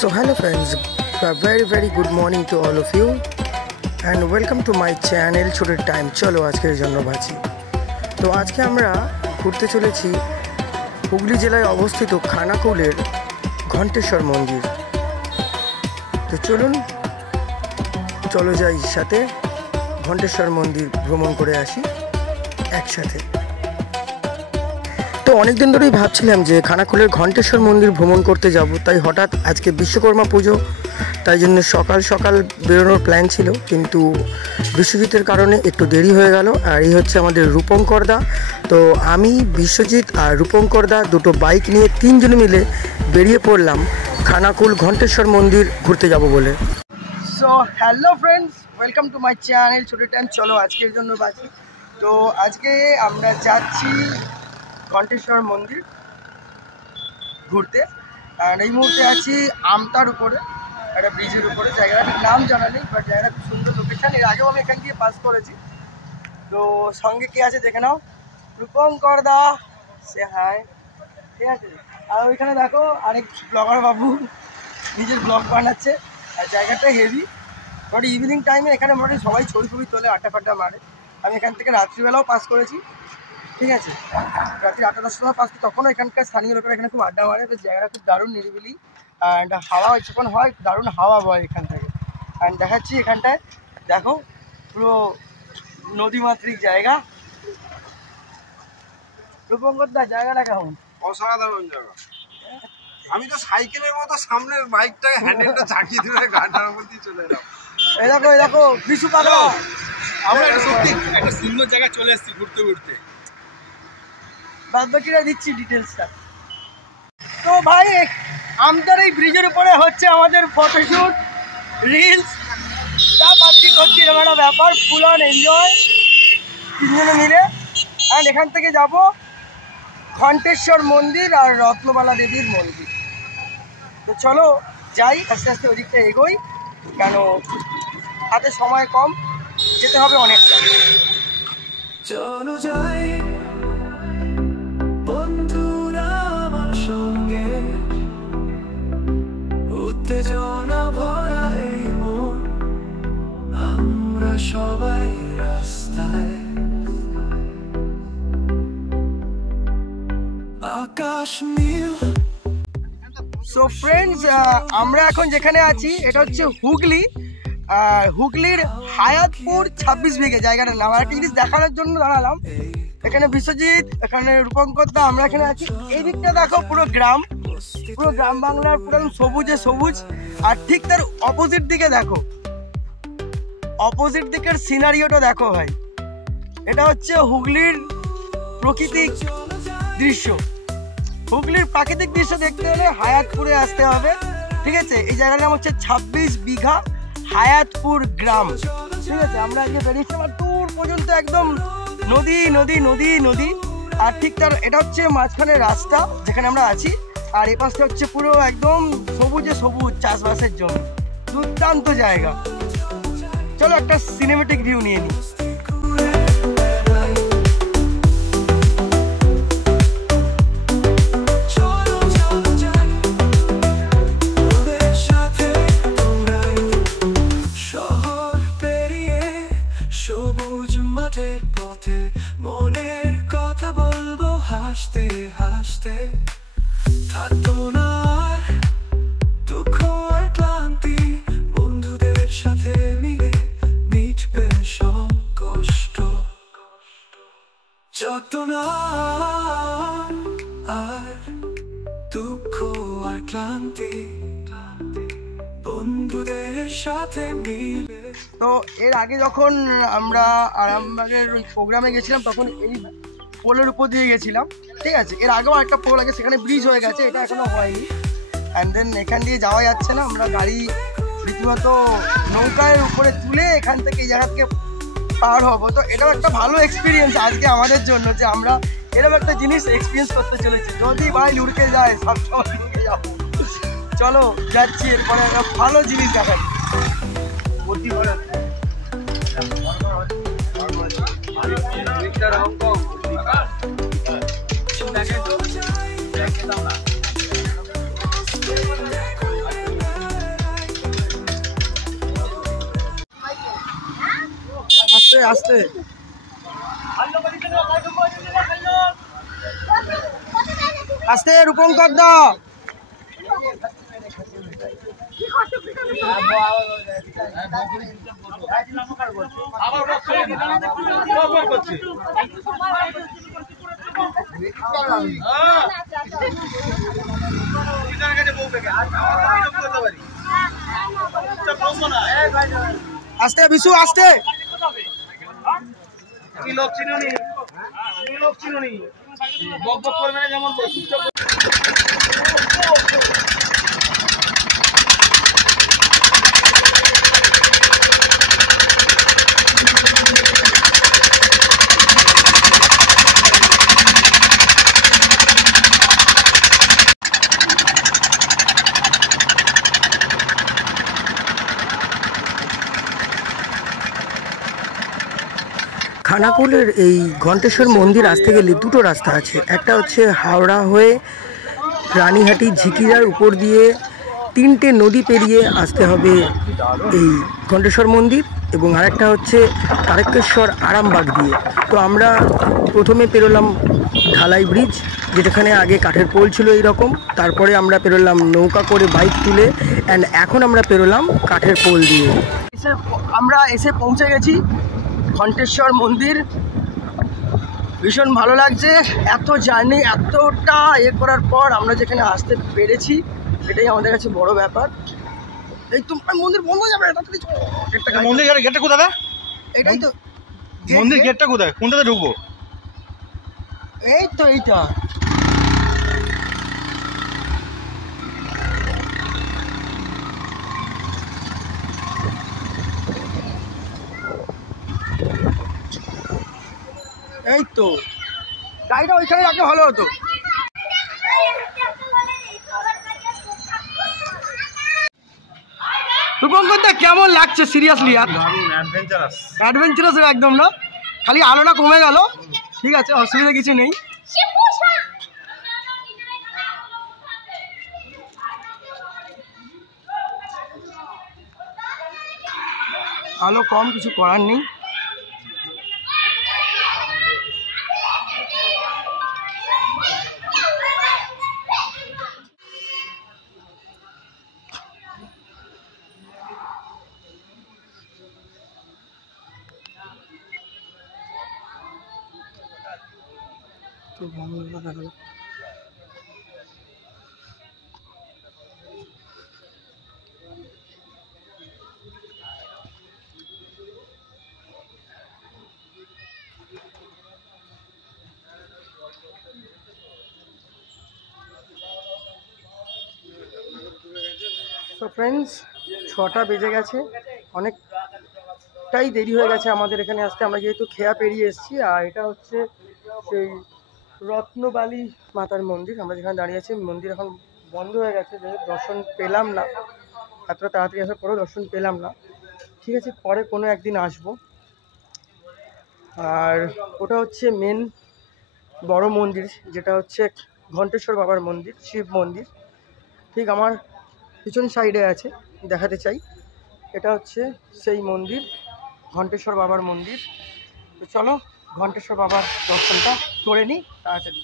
So hello friends, a very good morning to all of you and welcome to my channel ছোট time. চলো আজকের জন্য বাঁচি। তো আজকে আমরা ঘুরতে চলেছি হুগলি জেলায় অবস্থিত খানাকুলের ঘণ্টেশ্বর মন্দির। তো চলো যাই সাথে ঘণ্টেশ্বর মন্দির ভ্রমণ করে আসি একসাথে। তো অনেকদিন ধরেই ভাবছিলাম যে খানাকুলের ঘণ্টেশ্বর মন্দির ভ্রমণ করতে যাব, তাই হঠাৎ আজকে বিশ্বকর্মা পুজো, তাই জন্য সকাল বেরোনোর প্ল্যান ছিল, কিন্তু বিশ্বজিতের কারণে একটু দেরি হয়ে গেল। আর এই হচ্ছে আমাদের রূপঙ্কর দা। তো আমি, বিশ্বজিৎ আর রূপঙ্কর দা দুটো বাইক নিয়ে তিনজনে মিলে বেরিয়ে পড়লাম খানাকুল ঘণ্টেশ্বর মন্দির ঘুরতে যাব বলে। So hello friends, welcome to my channel ছোট টাইম। চলো আজকের জন্য বাঁচি। তো আজকে আমরা যাচ্ছি ঘণ্টেশ্বর মন্দির ঘুরতে। আর এই মুহূর্তে আছি আমতার উপরে, একটা ব্রিজের উপরে। জায়গাটার নাম জানা নেই, বাট জায়গাটা খুব সুন্দর লোকেশান। এর আগেও আমি এখান দিয়ে পাস করেছি। তো সঙ্গে কে আছে দেখে নাও, রূপঙ্কর দা, সে হাই, ঠিক আছে। আর ওইখানে দেখো আরেক ব্লগার বাবু নিজের ব্লগ বানাচ্ছে। আর জায়গাটা হেভি, বাট ইভিনিং টাইমে এখানে মোটামুটি সবাই ছবি তোলে, আড্ডা ফাড্ডা মারে। আমি এখান থেকে রাত্রিবেলাও পাস করেছি, ঠিক আছে। রাত্রি 8-10 সময় পাস করি, তখনও এখানকার স্থানীয় লোকেরা এখানে খুব আড্ডা মারে। তো জায়গাটা খুব দারুণ নিরিবিলি, অ্যান্ড হাওয়া যখন হয় দারুণ হাওয়া বয় এখান থেকে। অ্যান্ড দেখাচ্ছি এখানটায়, দেখো পুরো নদীমাতৃক জায়গা। রূপঙ্কর দা, জায়গাটা কেমন? অসাধারণ জায়গা। আমি তো সাইকেলের মতো সামনের বাইকটাকে হ্যান্ডেলটা চাকিয়ে ধরে গাড়িটার উপর দিয়ে চলে এলাম। এই দেখো বিশু পাগলা, আমরা সত্যি একটা সুন্দর জায়গা চলে এসেছি ঘুরতে। বাদবাকিরা দিচ্ছি ডিটেলসটা। তো ভাই, আমতার এই ব্রিজের উপরে হচ্ছে আমাদের ফটোশ্যুট, রিলস যা পাচ্ছি করছি, এরকম একটা ব্যাপার। ফুল অন এনজয় তিনজনে মিলে। অ্যান্ড এখান থেকে যাব ঘণ্টেশ্বর মন্দির আর রত্নবালা দেবীর মন্দির। তো চলো যাই, আস্তে ওদিকটা এগোই, কেন হাতে সময় কম, যেতে হবে অনেকটা। চলো যাই বন্ধুরা আমার সঙ্গে, উত্তেজনা ভরা এই মন, আমরা সবাই রাস্তায়, আকাশ নীল। সো ফ্রেন্ডস, আমরা এখন যেখানে আছি এটা হচ্ছে হুগলি, আর হুগলির হায়াতপুর 26 বিঘে জায়গাটার নাম। আর একটা জিনিস দেখানোর জন্য দাঁড়ালাম, এখানে বিশ্বজিৎ, এখানে রূপঙ্কর দা, আমরা এখানে আছি। এই দিকটা দেখো পুরো গ্রাম বাংলার পুরো সবুজে সবুজ। আর ঠিক তার অপোজিট দিকে দেখো, অপোজিট দিকের সিনারিওটা দেখো ভাই। এটা হচ্ছে হুগলির প্রাকৃতিক দৃশ্য। হুগলির প্রাকৃতিক দৃশ্য দেখতে হলে হায়াতপুরে আসতে হবে, ঠিক আছে। এই জায়গাটার নাম হচ্ছে 26 বিঘা হায়াতপুর গ্রাম, ঠিক আছে। আমরা আজকে বেরিয়েছি, আমার দূর পর্যন্ত একদম নদী। আর ঠিক তার এটা হচ্ছে মাঝখানে রাস্তা যেখানে আমরা আছি, আর এই পাশটা হচ্ছে পুরো একদম সবুজে সবুজ চাষবাসের জন্য দুর্দান্ত জায়গা। চলো একটা সিনেমেটিক ভিউ নিয়ে নিই। মনের কথা বলবো হাসতে হাসতে, থাকতো না আর দুঃখ আর ক্লান্তি, বন্ধুদের সাথে মিলে মিটবে সব কষ্ট, যত না আর দুঃখ আর ক্লান্তি, বন্ধুদের সাথে মিলে। তো এর আগে যখন আমরা আরামবাগের ওই প্রোগ্রামে গেছিলাম, তখন এই পোলের উপর দিয়ে গেছিলাম, ঠিক আছে। এর আগেও একটা পোল আছে, সেখানে ব্রিজ হয়ে গেছে, এটা এখনো হয়নি। অ্যান্ড দেন এখান দিয়ে যাওয়া যাচ্ছে না, আমরা গাড়ি রীতিমতো নৌকার উপরে তুলে এখান থেকে এই জায়গা থেকে পার হবো। তো এটাও একটা ভালো এক্সপিরিয়েন্স আজকে আমাদের জন্য, যে আমরা এরকম একটা জিনিস এক্সপিরিয়েন্স করতে চলেছি। যদি ভাই লুড়কে যায়, সবসময় লুড়কে যাবো। চলো যাচ্ছি, এরপরে একটা ভালো জিনিস দেখাই। আস্তে আস্তে আস্তে রূপঙ্কর দা আস্তে বিশু আস্তে কি লোক চিনুনি বক বক করবে না যেমন খানাকুলের এই ঘণ্টেশ্বর মন্দির আসতে গেলে দুটো রাস্তা আছে। একটা হচ্ছে হাওড়া হয়ে রানীহাটি ঝিকিরার উপর দিয়ে 3টে নদী পেরিয়ে আসতে হবে এই ঘণ্টেশ্বর মন্দির, এবং আরেকটা হচ্ছে তারকেশ্বর আরামবাগ দিয়ে। তো আমরা প্রথমে পেরোলাম ঢালাই ব্রিজ, যেখানে আগে কাঠের পোল ছিল এইরকম, তারপরে আমরা পেরোলাম নৌকা করে বাইক তুলে, অ্যান্ড এখন আমরা পেরোলাম কাঠের পোল দিয়ে। আমরা এসে পৌঁছে গেছি ঘণ্টেশ্বর মন্দির। ভীষণ ভালো লাগছে, এত জার্নি এতটা করার পর আমরা যেখানে আসতে পেরেছি সেটাই আমাদের কাছে বড় ব্যাপার। এই তো মন্দির বন্ধ হয়ে যাবে, মন্দির গেটটা কোথায়? এটাই তো মন্দির গেটটা কোথায়, কোনটাতে ঢুকবো? এই তো এইটা। এই তো গাড়িটা ওইখানে রাখলে ভালো হতো। রূপঙ্করদা কেমন লাগছে সিরিয়াসলি? অ্যাডভেঞ্চারাস একদম না, খালি আলোটা কমে গেল, ঠিক আছে অসুবিধা কিছু নেই। আলো কম, কিছু করার নেই। তো দেখা গেল তো ফ্রেন্ডস 6টা বেজে গেছে, অনেকটাই দেরি হয়ে গেছে আমাদের এখানে আসতে। আমরা যেহেতু খেয়া পেরিয়ে এসেছি, আর এটা হচ্ছে সেই রত্নবালী মাতার মন্দির। আমরা যেখানে দাঁড়িয়ে আছি মন্দির এখন বন্ধ হয়ে গেছে, দর্শন পেলাম না, এতটা তাড়াতাড়ি আসার পরেও দর্শন পেলাম না। ঠিক আছে, পরে কোনো একদিন আসবো। আর ওটা হচ্ছে মেন বড় মন্দির, যেটা হচ্ছে ঘণ্টেশ্বর বাবার মন্দির, শিব মন্দির। ঠিক আমার পিছন সাইডে আছে, দেখাতে চাই। এটা হচ্ছে সেই মন্দির, ঘণ্টেশ্বর বাবার মন্দির। তো চলো ঘণ্টেশ্বর বাবার দর্শনটা করে নিই তাড়াতাড়ি।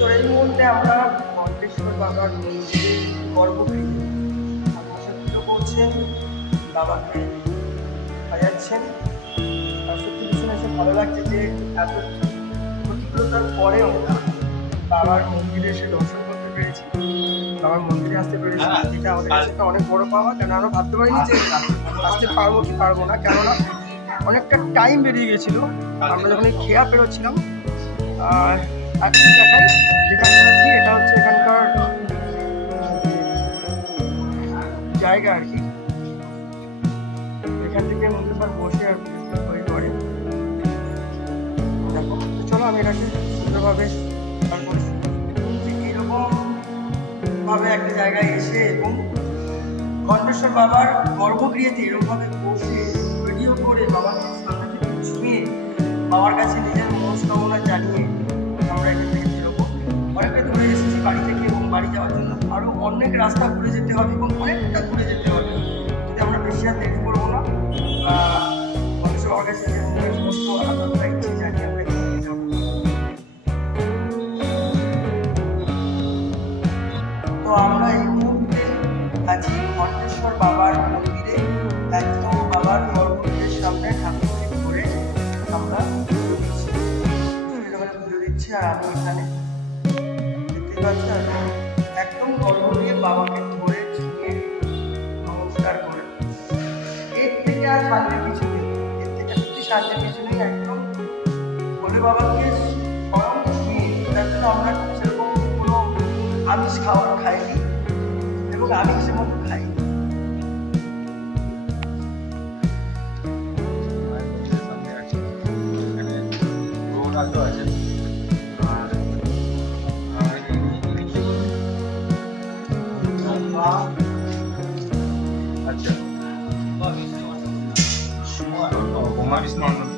তো এই মুহূর্তে আমরা ঘণ্টেশ্বর বাবার মন্দিরে গর্ভগৃহে পুজো করছেন, বাবাকে সাজাচ্ছেন। আর সত্যি ভীষণ এসে ভালো লাগছে যে এত প্রতিকূলতার পরেও বাবার মন্দিরে এসে দর্শন করতে পেরেছি, বাবার মন্দিরে আসতে পেরেছি। এটা আমাদের কাছে একটা অনেক বড় পাওয়া, কেন আমরা ভাবতে পারিনি যে আসতে পারবো কি পারবো না, কেননা অনেকটা টাইম বেরিয়ে গেছিলো। আমরা যখন এই খেয়া পেরোচ্ছিলাম, আর একটা দেখাই যেখানে আছি, এটা হচ্ছে এখানকার জায়গা আর কি। এখান থেকে মন্দির পার বসে আর তৈরি করে দেখো। তো চলো আমি এটাকে সুন্দরভাবে এইরকম ভাবে একটা জায়গায় এসে এবং ঘণ্টেশ্বর বাবার গর্ভগৃহেতে এরকমভাবে বসে ভিডিও করে বাবাকে সামনে থেকে ছুঁয়ে বাবার কাছে নিজের মনস্কামনা জানিয়ে আমরা এখান থেকে বেরোবো। অনেকটা দূরে এসেছি বাড়ি থেকে এবং বাড়ি যাওয়ার জন্য আরও অনেক রাস্তা ঘুরে যেতে হবে এবং অনেকটা ঘুরে যেতে হবে। যদি আমরা বেশি আর দেরি করবো না, মানুষ বাবার কাছে নিজের মনের সমস্ত আলাদা ইচ্ছে জানিয়ে আমরা এখান থেকে যাবো। তো আমরা এই মুহূর্তে আছি ঘণ্টেশ্বর বাবার মন্দিরে, একদম বাবার গর্ভগৃহের সামনে ঠাকুরকে ধরে আমরা পুজো দিচ্ছি। আর আমি এখানে দেখতে পাচ্ছি একদম গর্ভগৃহে বাবাকে ধরে ছুঁয়ে নমস্কার করে। এর থেকে আর শান্তির কিছু নেই, এর থেকে সত্যি শান্তির কিছু নেই। একদম বলে বাবাকে স্মরণ ছুঁয়ে, তার জন্য আমরা সেরকম কোনো আমিষ খাবার খাইনি এবং আমি সেরকম খাইনি। আচ্ছা বোমা বিস্ফোরণ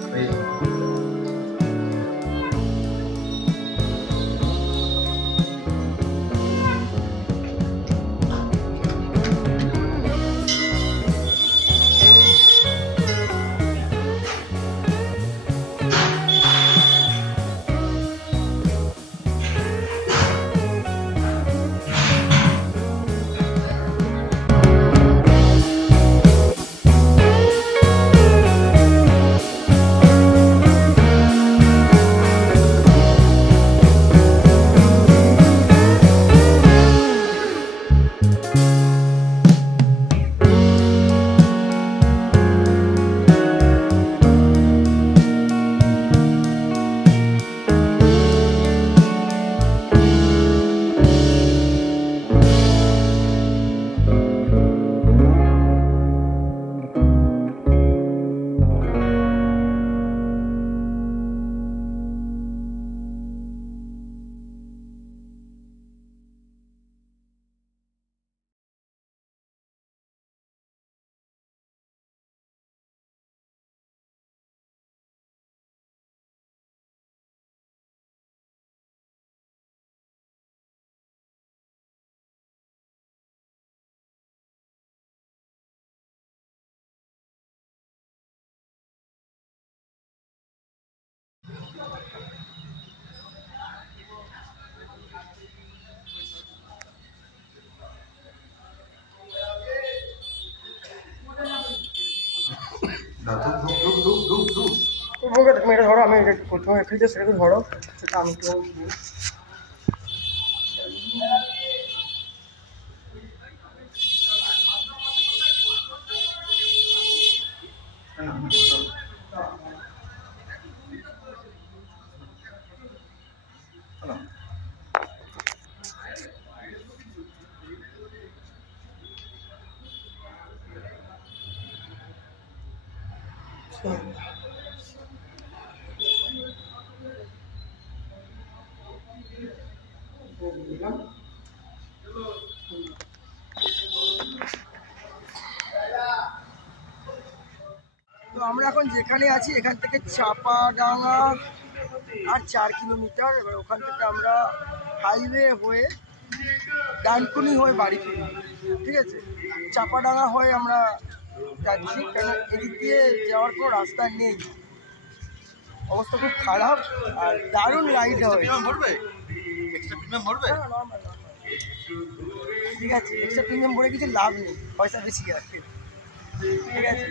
তুমি এটা ধরো, আমি এটা প্রথমে রেখেছি সেটাকে ধরো, সেটা আমি একটু তো আমরা এখন যেখানে আছি এখান থেকে চাপাডাঙ্গা আর 4 কিলোমিটার। এবার ওখান থেকে আমরা হাইওয়ে হয়ে ডানকুনি হয়ে বাড়ি ফিরি, ঠিক আছে? চাপাডাঙ্গা হয়ে আমরা যাচ্ছি, কেন এদিক দিয়ে যাওয়ার কোনো রাস্তা নেই, অবস্থা খুব খারাপ। আর দারুণ রাইড হয়। ঠিক আছে, এক্সট্রা প্রিমিয়াম ভরে কিছু লাভ নেই, পয়সা বেশি আছে, ঠিক আছে।